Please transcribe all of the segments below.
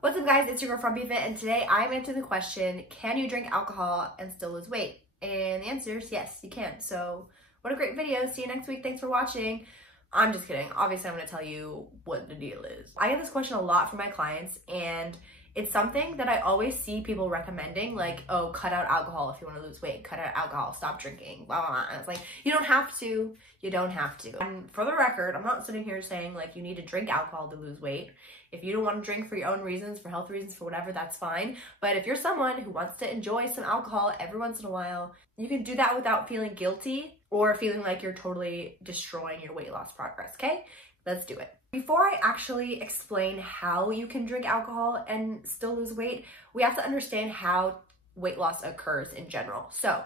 What's up guys, it's your girl Frumpy Fit, and today I'm answering the question, can you drink alcohol and still lose weight? And the answer is yes, you can. So what a great video. See you next week. Thanks for watching. I'm just kidding. Obviously, I'm going to tell you what the deal is. I get this question a lot from my clients, and it's something that I always see people recommending, like, oh, cut out alcohol if you want to lose weight, cut out alcohol, stop drinking, blah, blah, blah. And it's like, you don't have to, you don't have to. And for the record, I'm not sitting here saying like you need to drink alcohol to lose weight. If you don't want to drink for your own reasons, for health reasons, for whatever, that's fine. But if you're someone who wants to enjoy some alcohol every once in a while, you can do that without feeling guilty or feeling like you're totally destroying your weight loss progress, okay? Let's do it. Before I actually explain how you can drink alcohol and still lose weight, we have to understand how weight loss occurs in general. So,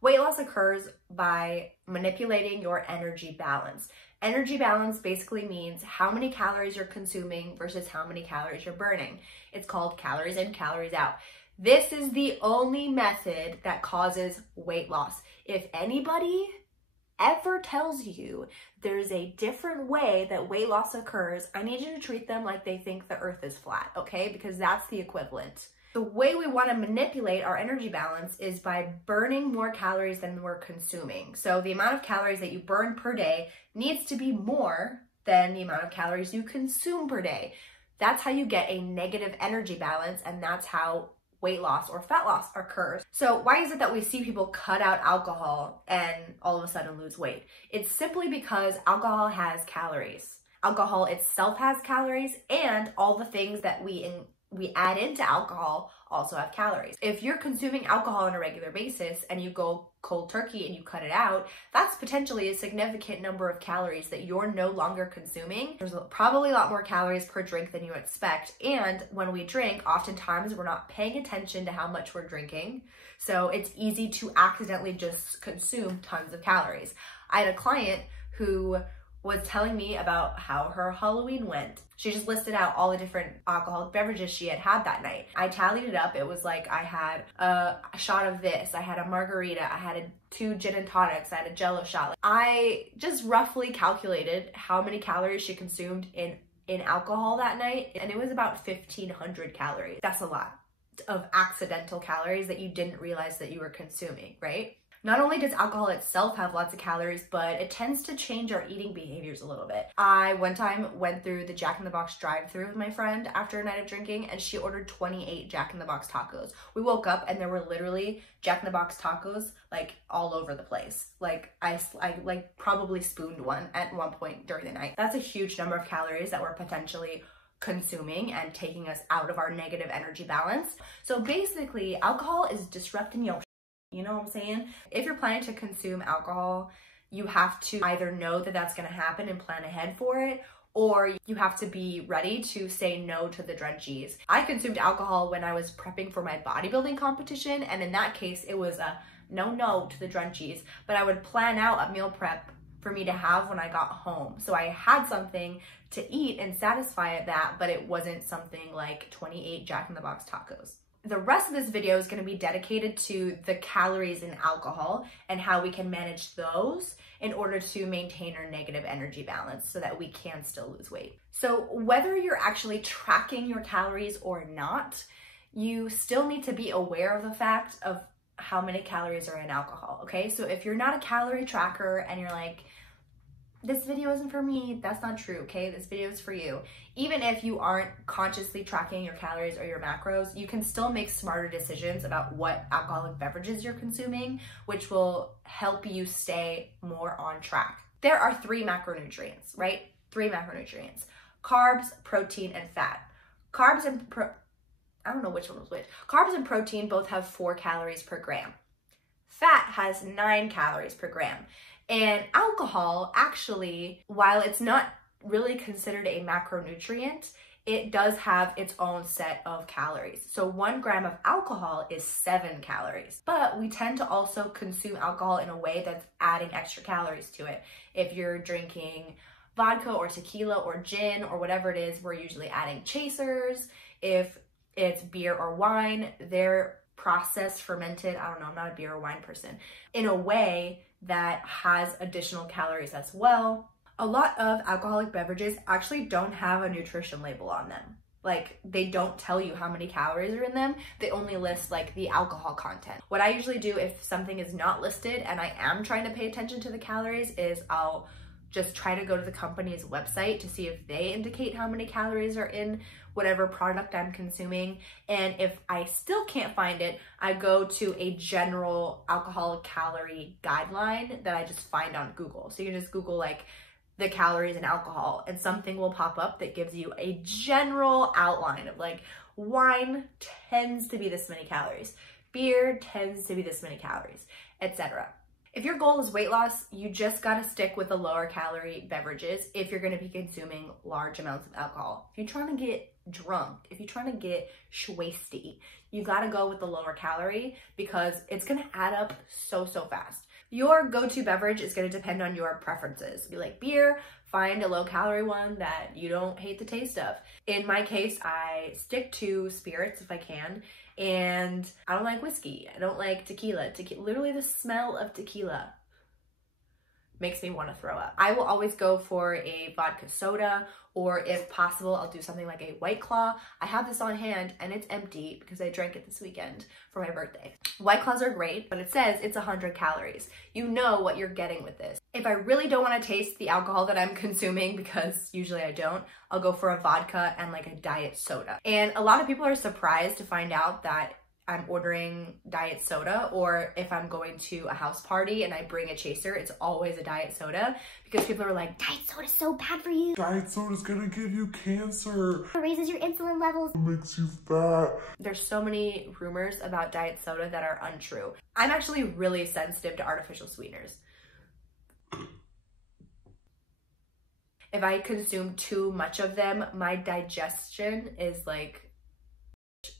weight loss occurs by manipulating your energy balance. Energy balance basically means how many calories you're consuming versus how many calories you're burning. It's called calories in, calories out. This is the only method that causes weight loss. If anybody ever tells you there's a different way that weight loss occurs, I need you to treat them like they think the earth is flat, okay? Because that's the equivalent. The way we want to manipulate our energy balance is by burning more calories than we're consuming. So the amount of calories that you burn per day needs to be more than the amount of calories you consume per day. That's how you get a negative energy balance, and that's how weight loss or fat loss occurs. So why is it that we see people cut out alcohol and all of a sudden lose weight? It's simply because alcohol has calories. Alcohol itself has calories, and all the things that we add into alcohol also have calories. If you're consuming alcohol on a regular basis and you go cold turkey and you cut it out, that's potentially a significant number of calories that you're no longer consuming. There's probably a lot more calories per drink than you expect. And when we drink, oftentimes we're not paying attention to how much we're drinking. So it's easy to accidentally just consume tons of calories. I had a client who was telling me about how her Halloween went. She just listed out all the different alcoholic beverages she had had that night. I tallied it up. It was like I had a shot of this, I had a margarita, I had 2 gin and tonics, I had a Jello shot. I just roughly calculated how many calories she consumed in alcohol that night, and it was about 1,500 calories. That's a lot of accidental calories that you didn't realize that you were consuming, right? Not only does alcohol itself have lots of calories, but it tends to change our eating behaviors a little bit. I one time went through the Jack in the Box drive-thru with my friend after a night of drinking, and she ordered 28 Jack in the Box tacos. We woke up and there were literally Jack in the Box tacos like all over the place. Like I like probably spooned one at one point during the night. That's a huge number of calories that we're potentially consuming and taking us out of our negative energy balance. So basically, alcohol is disrupting your you know what I'm saying? If you're planning to consume alcohol, you have to either know that that's going to happen and plan ahead for it, or you have to be ready to say no to the drenchies. I consumed alcohol when I was prepping for my bodybuilding competition, and in that case, it was a no to the drenchies, but I would plan out a meal prep for me to have when I got home. So I had something to eat and satisfy that, but it wasn't something like 28 Jack in the Box tacos. The rest of this video is going to be dedicated to the calories in alcohol and how we can manage those in order to maintain our negative energy balance so that we can still lose weight. So whether you're actually tracking your calories or not, you still need to be aware of the fact of how many calories are in alcohol, okay? So if you're not a calorie tracker and you're like, this video isn't for me, that's not true, okay? This video is for you. Even if you aren't consciously tracking your calories or your macros, you can still make smarter decisions about what alcoholic beverages you're consuming, which will help you stay more on track. There are 3 macronutrients, right? 3 macronutrients: carbs, protein, and fat. Carbs and I don't know which one was which. Carbs and protein both have 4 calories per gram. Fat has 9 calories per gram. And alcohol, actually, while it's not really considered a macronutrient, it does have its own set of calories. So 1 gram of alcohol is 7 calories. But we tend to also consume alcohol in a way that's adding extra calories to it. If you're drinking vodka or tequila or gin or whatever it is, we're usually adding chasers. If it's beer or wine, they're processed, fermented, I don't know, I'm not a beer or wine person, in a way that has additional calories as well. A lot of alcoholic beverages actually don't have a nutrition label on them. Like, they don't tell you how many calories are in them. They only list like the alcohol content. What I usually do if something is not listed and I am trying to pay attention to the calories is I'll just try to go to the company's website to see if they indicate how many calories are in whatever product I'm consuming. And if I still can't find it, I go to a general alcohol calorie guideline that I just find on Google. So you can just Google like the calories in alcohol and something will pop up that gives you a general outline of like, wine tends to be this many calories, beer tends to be this many calories, etc. If your goal is weight loss, you just gotta stick with the lower calorie beverages if you're gonna be consuming large amounts of alcohol. If you're trying to get drunk, if you're trying to get schwasty, you gotta go with the lower calorie because it's gonna add up so fast. Your go-to beverage is gonna depend on your preferences. If you like beer, find a low calorie one that you don't hate the taste of. In my case, I stick to spirits if I can, and I don't like whiskey. I don't like tequila. Literally the smell of tequila makes me want to throw up. I will always go for a vodka soda, or if possible, I'll do something like a White Claw. I have this on hand and it's empty because I drank it this weekend for my birthday. White Claws are great, but it says it's 100 calories. You know what you're getting with this. If I really don't want to taste the alcohol that I'm consuming, because usually I don't, I'll go for a vodka and like a diet soda. And a lot of people are surprised to find out that I'm ordering diet soda, or if I'm going to a house party and I bring a chaser, it's always a diet soda because people are like, diet soda's so bad for you. Diet soda's gonna give you cancer. It raises your insulin levels. It makes you fat. There's so many rumors about diet soda that are untrue. I'm actually really sensitive to artificial sweeteners. If I consume too much of them, my digestion is like,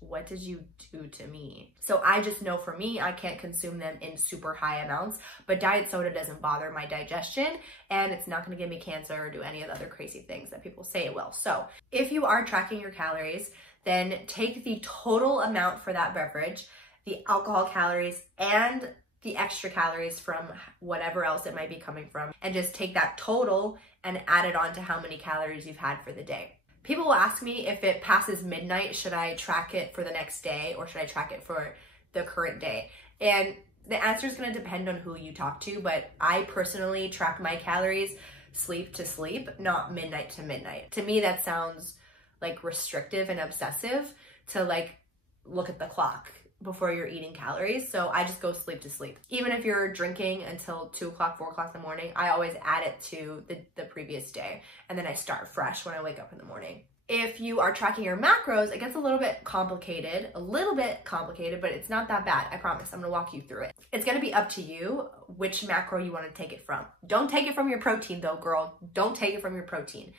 what did you do to me? So I just know for me, I can't consume them in super high amounts, but diet soda doesn't bother my digestion and it's not gonna give me cancer or do any of the other crazy things that people say it will. So if you are tracking your calories, then take the total amount for that beverage, the alcohol calories and the extra calories from whatever else it might be coming from, and just take that total and add it on to how many calories you've had for the day. People will ask me if it passes midnight, should I track it for the next day or should I track it for the current day? And the answer is going to depend on who you talk to, but I personally track my calories sleep to sleep, not midnight to midnight. To me, that sounds like restrictive and obsessive to like look at the clock before you're eating calories. So I just go sleep to sleep. Even if you're drinking until 2 o'clock, 4 o'clock in the morning, I always add it to the previous day. And then I start fresh when I wake up in the morning. If you are tracking your macros, it gets a little bit complicated, but it's not that bad. I promise. I'm gonna walk you through it. It's gonna be up to you which macro you wanna take it from. Don't take it from your protein though, girl. Don't take it from your protein.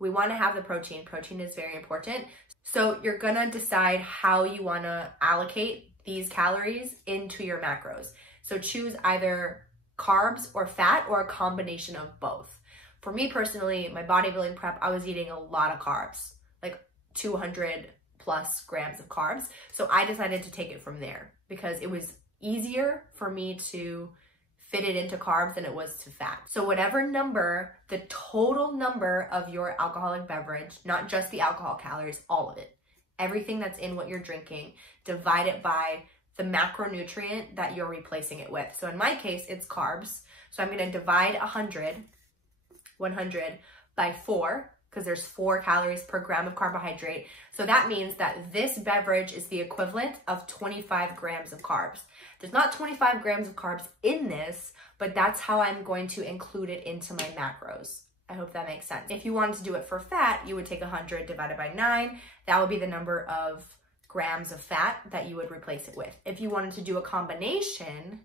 We wanna have the protein. Protein is very important. So you're gonna decide how you wanna allocate these calories into your macros. So choose either carbs or fat or a combination of both. For me personally, my bodybuilding prep, I was eating a lot of carbs, like 200 plus grams of carbs. So I decided to take it from there because it was easier for me to fit it into carbs than it was to fat. So whatever number, the total number of your alcoholic beverage, not just the alcohol calories, all of it, everything that's in what you're drinking, divide it by the macronutrient that you're replacing it with. So in my case, it's carbs. So I'm gonna divide 100 by 4, because there's 4 calories per gram of carbohydrate. So that means that this beverage is the equivalent of 25 grams of carbs. There's not 25 grams of carbs in this, but that's how I'm going to include it into my macros. I hope that makes sense. If you wanted to do it for fat, you would take 100 divided by 9. That would be the number of grams of fat that you would replace it with. If you wanted to do a combination,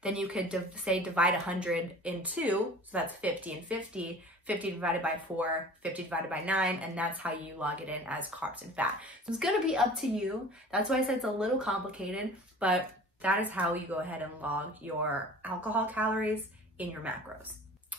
then you could say divide 100 in 2, so that's 50 and 50, 50 divided by 4, 50 divided by 9, and that's how you log it in as carbs and fat. So it's gonna be up to you. That's why I said it's a little complicated, but that is how you go ahead and log your alcohol calories in your macros.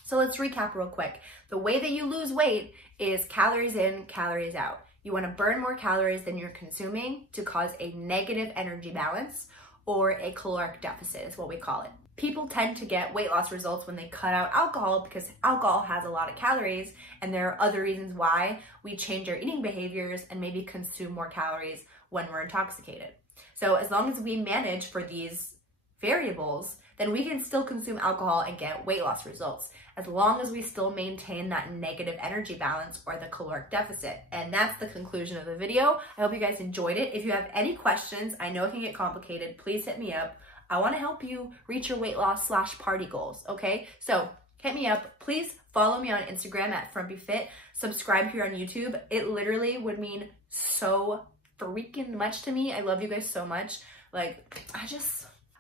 So let's recap real quick. The way that you lose weight is calories in, calories out. You wanna burn more calories than you're consuming to cause a negative energy balance, or a caloric deficit is what we call it. People tend to get weight loss results when they cut out alcohol because alcohol has a lot of calories, and there are other reasons why we change our eating behaviors and maybe consume more calories when we're intoxicated. So as long as we manage for these variables, then we can still consume alcohol and get weight loss results, as long as we still maintain that negative energy balance or the caloric deficit. And that's the conclusion of the video. I hope you guys enjoyed it. If you have any questions, I know it can get complicated, please hit me up. I want to help you reach your weight loss / party goals, okay? So hit me up. Please follow me on Instagram at FrumpyFit. Subscribe here on YouTube. It literally would mean so freaking much to me. I love you guys so much. Like,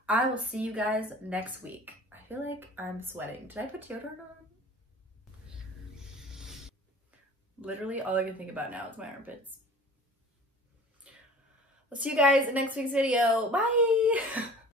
I will see you guys next week. I feel like I'm sweating. Did I put deodorant on? Literally all I can think about now is my armpits. I'll see you guys in next week's video. Bye!